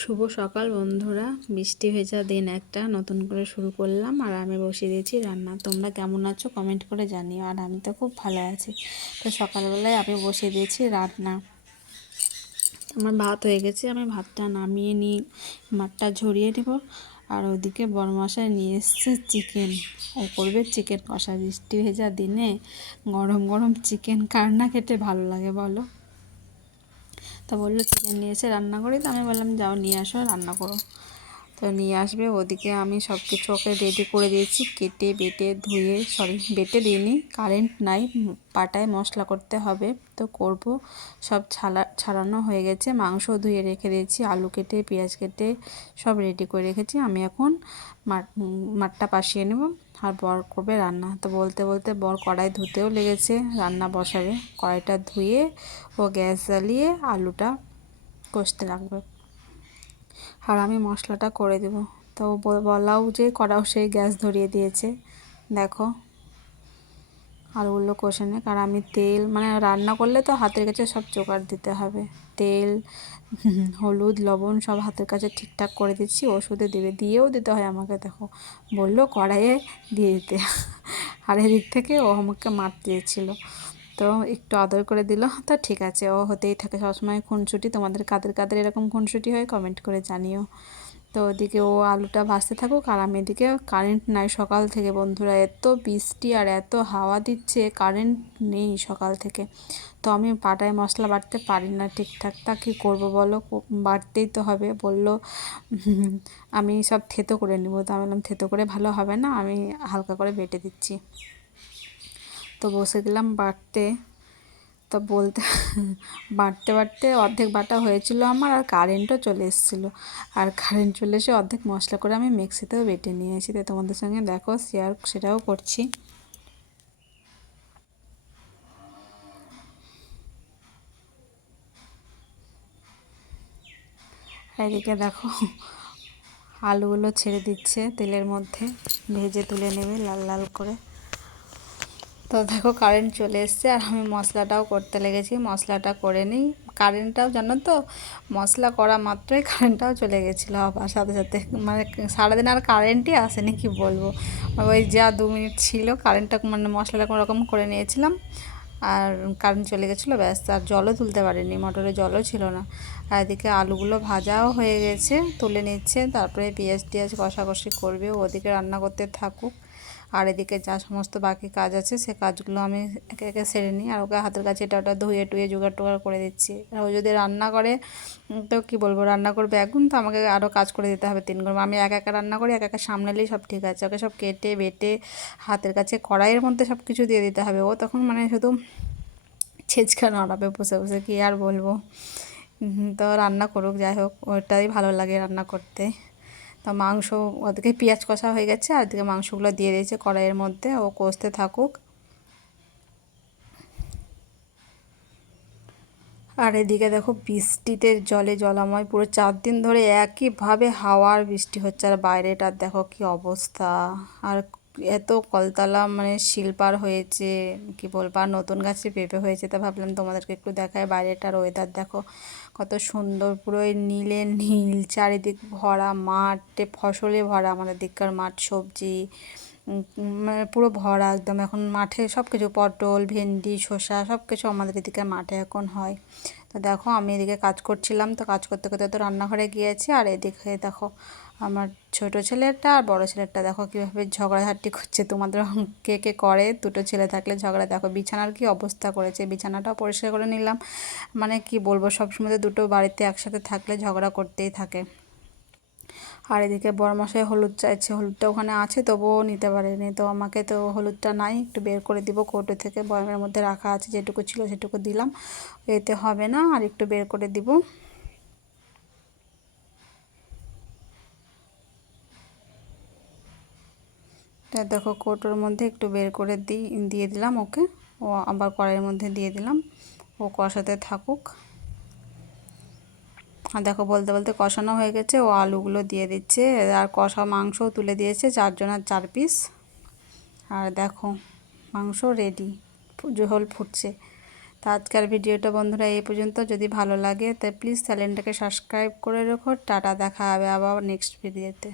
শুভ সকাল বন্ধুরা। বৃষ্টি ভেজা দিন একটা, নতুন করে শুরু করলাম আর আমি বসিয়ে দিয়েছি রান্না। তোমরা কেমন আছো কমেন্ট করে জানিও। আর আমি তো খুব ভালো আছি। তো সকালবেলায় আমি বসিয়ে দিয়েছি রান্না। আমার ভাত হয়ে গেছে, আমি ভাতটা নামিয়ে নিই মাঠটা ঝরিয়ে নেব। আর ওদিকে বড়মশাই নিয়ে এসছে চিকেন। ও করবে চিকেন কষা। বৃষ্টি ভেজা দিনে গরম গরম চিকেন কার না খেতে ভালো লাগে বলো? তো বলল চিকেন নিয়ে এসে রান্না করি। তো আমি বললাম, যাও নিয়ে আসো, রান্না করো। তো নিয়ে আসবে, ওদিকে আমি সব কিছু ওকে রেডি করে দিয়েছি। কেটে, বেটে, ধুয়ে সরি বেটে দিইনি কারেন্ট নাই, পাটায় মশলা করতে হবে। তো করব, সব ছালা, ছাড়ানো হয়ে গেছে, মাংস ধুয়ে রেখে দিয়েছি, আলু কেটে, পেঁয়াজ কেটে সব রেডি করে রেখেছি। আমি এখন মাঠ মাঠটা পাশিয়ে নেব, আর বর করবে রান্না। তো বলতে বলতে বর কড়াই ধুতেও লেগেছে রান্না বসাবে। কড়াইটা ধুয়ে ও গ্যাস জ্বালিয়ে আলুটা কষতে রাখবে। আর আমি মশলাটা করে দেব। তো বলাও যে করাও সেই গ্যাস ধরিয়ে দিয়েছে। দেখো, আলুগুলো কষে নে কারণ আমি তেল মানে রান্না করলে তো হাতের কাছে সব জোগাড় দিতে হবে। তেল, হলুদ, লবণ সব হাতের কাছে ঠিকঠাক করে দিচ্ছি। ওষুধে দেবে, দিয়েও দিতে হয় আমাকে। দেখো, বলল কড়াইয়ে দিয়ে দিতে। আর এদিক থেকে ও আমাকে মারতে দিয়েছিলো। তো একটু আদর করে দিল। তো ঠিক আছে, ও হতেই থাকে সবসময় খুনসুটি। তোমাদের কাদের কাদের এরকম খুনসুটি হয় কমেন্ট করে জানিও। তো ওদিকে ও আলুটা ভাজতে থাকুক আর আমি এদিকে কারেন্ট নাই সকাল থেকে বন্ধুরা। এত বৃষ্টি আর এত হাওয়া দিচ্ছে কারেন্ট নেই সকাল থেকে। তো আমি পাটায় মশলা বাটতে পারি না ঠিকঠাক। তা কী করব বলো? বাটতেই তো হবে। বলল আমি সব থেতো করে নেব। তো বললাম, থেতো করে ভালো হবে না, আমি হালকা করে বেটে দিচ্ছি। তো বসে দিলাম বাটতে। তো বলতে বাটতে বাটতে অর্ধেক বাটা হয়েছিল আমার আর কারেন্টও চলে এসেছিল। আর কারেন্ট চলে এসে অর্ধেক মশলা করে আমি মিক্সিতেও বেটে নিয়ে এসেছি তাই তোমাদের সঙ্গে দেখো শেয়ার সেটাও করছি। এদিকে দেখো, আলুগুলো ছেড়ে দিচ্ছে তেলের মধ্যে। ভেজে তুলে নেবে লাল লাল করে। তো দেখো কারেন্ট চলে এসছে আর আমি মশলাটাও করতে লেগেছি, মশলাটা করে নিই। কারেন্টটাও জানো তো, মশলা করা মাত্রই কারেন্টটাও চলে গেছিল। আবার সাথে সাথে মানে সারাদিন আর কারেন্টই আসেনি, কি বলব? ওই যা দু মিনিট ছিল কারেন্টটা মানে মশলাটা কোনো রকম করে নিয়েছিলাম আর কারেন্ট চলে গেছিল, ব্যাস। আর জলও তুলতে পারিনি, মোটরে জলও ছিল না। আর এদিকে আলুগুলো ভাজাও হয়ে গেছে, তুলে নিচ্ছে, তারপরে পেঁয়াজ টিয়াজ কষাকষি করবে ওদিকে রান্না করতে থাকুক। আর এদিকে যা সমস্ত বাকি কাজ আছে, সে কাজগুলো আমি একে একে সেরে নিই। আর ওকে হাতের কাছে এটা ওটা ধুয়ে টুয়ে জোগাড় টোগাড় করে দিচ্ছি। ও যদি রান্না করে তো কী বলব, রান্না করবে এখন, তো আমাকে আরও কাজ করে দিতে হবে তিন গুণ আমি একা একা রান্না করি, একা একা সামনেলেই সব ঠিক আছে। ওকে সব কেটে, বেটে, হাতের কাছে কড়াইয়ের মধ্যে সব কিছু দিয়ে দিতে হবে। ও তখন মানে শুধু ছেচকা নড়াবে, বসে বসে, কী আর বলব। তো রান্না করুক, যাই হোক, ওটাই ভালো লাগে রান্না করতে। তো মাংস, ওদিকে পেঁয়াজ কষা হয়ে গেছে, আর ওদিকে মাংসগুলো দিয়ে দিয়েছে কড়াইয়ের মধ্যে, ও কষতে থাকুক। আর এদিকে দেখো বৃষ্টিতে জলে জলাময়, পুরো চার দিন ধরে একইভাবে হাওয়ার বৃষ্টি হচ্ছে, আর বাইরেটার দেখো কি অবস্থা। আর এত কলতলা মানে শিল্পার হয়েছে, কি বলব? আর নতুন গাছে পেঁপে হয়েছে তা ভাবলাম তোমাদেরকে একটু দেখায় বাইরেটার ওয়েদার দেখো, কত সুন্দর পুরো নীলে নীল, চারিদিক ভরা মাঠে ফসলে ভরা আমাদের দিককার মাঠ, সবজি মানে পুরো ভরা একদম। এখন মাঠে সব কিছু পটল, ভেন্ডি, শসা সব কিছু আমাদের এদিকে মাঠে এখন হয়। তো দেখো আমি এদিকে কাজ করছিলাম, তো কাজ করতে করতে তো রান্নাঘরে গিয়েছি, আর এদিকে দেখো আমার ছোট ছেলেটা আর বড় ছেলেটা, দেখো কীভাবে ঝগড়াঝাটি করছে। তোমাদের কে কে করে? দুটো ছেলে থাকলে ঝগড়া, দেখো বিছানার কি অবস্থা করেছে? বিছানাটাও পরিষ্কার করে নিলাম। মানে কি বলব, সবসময় দুটো বাড়িতে একসাথে থাকলে ঝগড়া করতেই থাকে। আর এদিকে বড়মশাই হলুদ চাইছে হলুদটা ওখানে আছে, তবুও নিতে পারেনি। তো আমাকে তো হলুদটা নাই, একটু বের করে দিব কৌটো থেকে। বয়মের মধ্যে রাখা আছে, যেটুকু ছিল সেটুকু দিলাম। এতে হবে না, আর একটু বের করে দিব। দেখো কৌটোর মধ্যে একটু বের করে দিই দিয়ে দিলাম ওকে। ও আবার কড়াইয়ের মধ্যে দিয়ে দিলাম। ও কষাতে থাকুক। দেখো বলতে বলতে কষানো হয়ে গেছে। ও আলুগুলো দিয়ে দিচ্ছে আর কষা মাংসও তুলে দিয়েছে চারজনের চার পিস আর দেখো মাংস রেডি ঝোল ফুটছে। তো আজকের ভিডিওটা বন্ধুরা এই পর্যন্ত। যদি ভালো লাগে তাই প্লিজ চ্যানেলটাকে সাবস্ক্রাইব করে রেখো। টাটা, দেখা হবে আবার নেক্সট ভিডিওতে